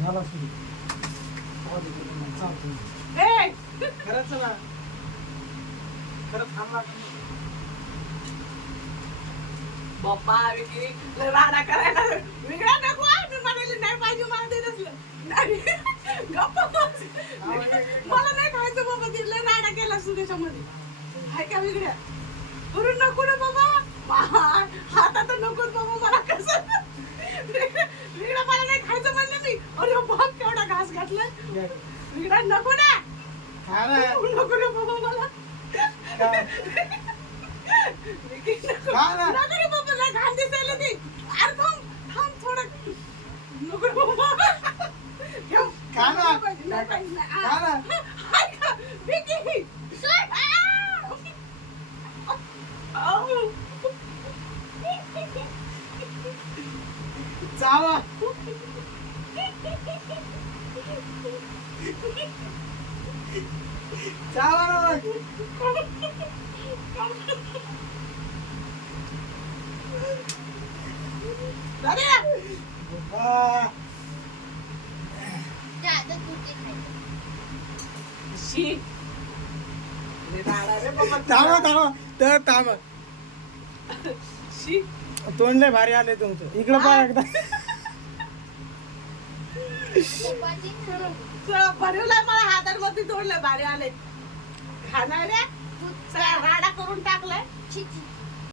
झाला सुरू. ए खरंच ना खरंच थांबला बाप्पा विकी राडा करायला वेगळा नको मी म्हणाले नाही पाहिजे मला ते नसलं नाही. गप्पा बस. मला नाही खायचं बाबा ते लय राडा केला असतो त्याच्यामध्ये हाय का वेगळ्या करू नको ना बाबा हातात नकोच बाबा मला कसं वेगळा मला नाही खायचं म्हणलं मी अरे बाप केवढा घास घातलाय वेगळा नको ना खा ना नको ना बाबा मला खा ना नको रे बाबा लय घाण दिसायला ते अरे थांब थांब थोडं नको रे बाबा ठेव. खा ना. नाही पाहिजे, नाही. खा ना. हाय का? विकी, सोड. आऊ. चावा चावा ना मग. अरे बाबा. शी रे राडा रे बाबा थांबा थांबा तर थांबा शी तोंड लय भारी आले तुमचं इकडं पहा एकदा भरवलाय मला हातांमध्ये तोडलं भारी आले खाणार रे सगळा राडा करून टाकलाय छी छी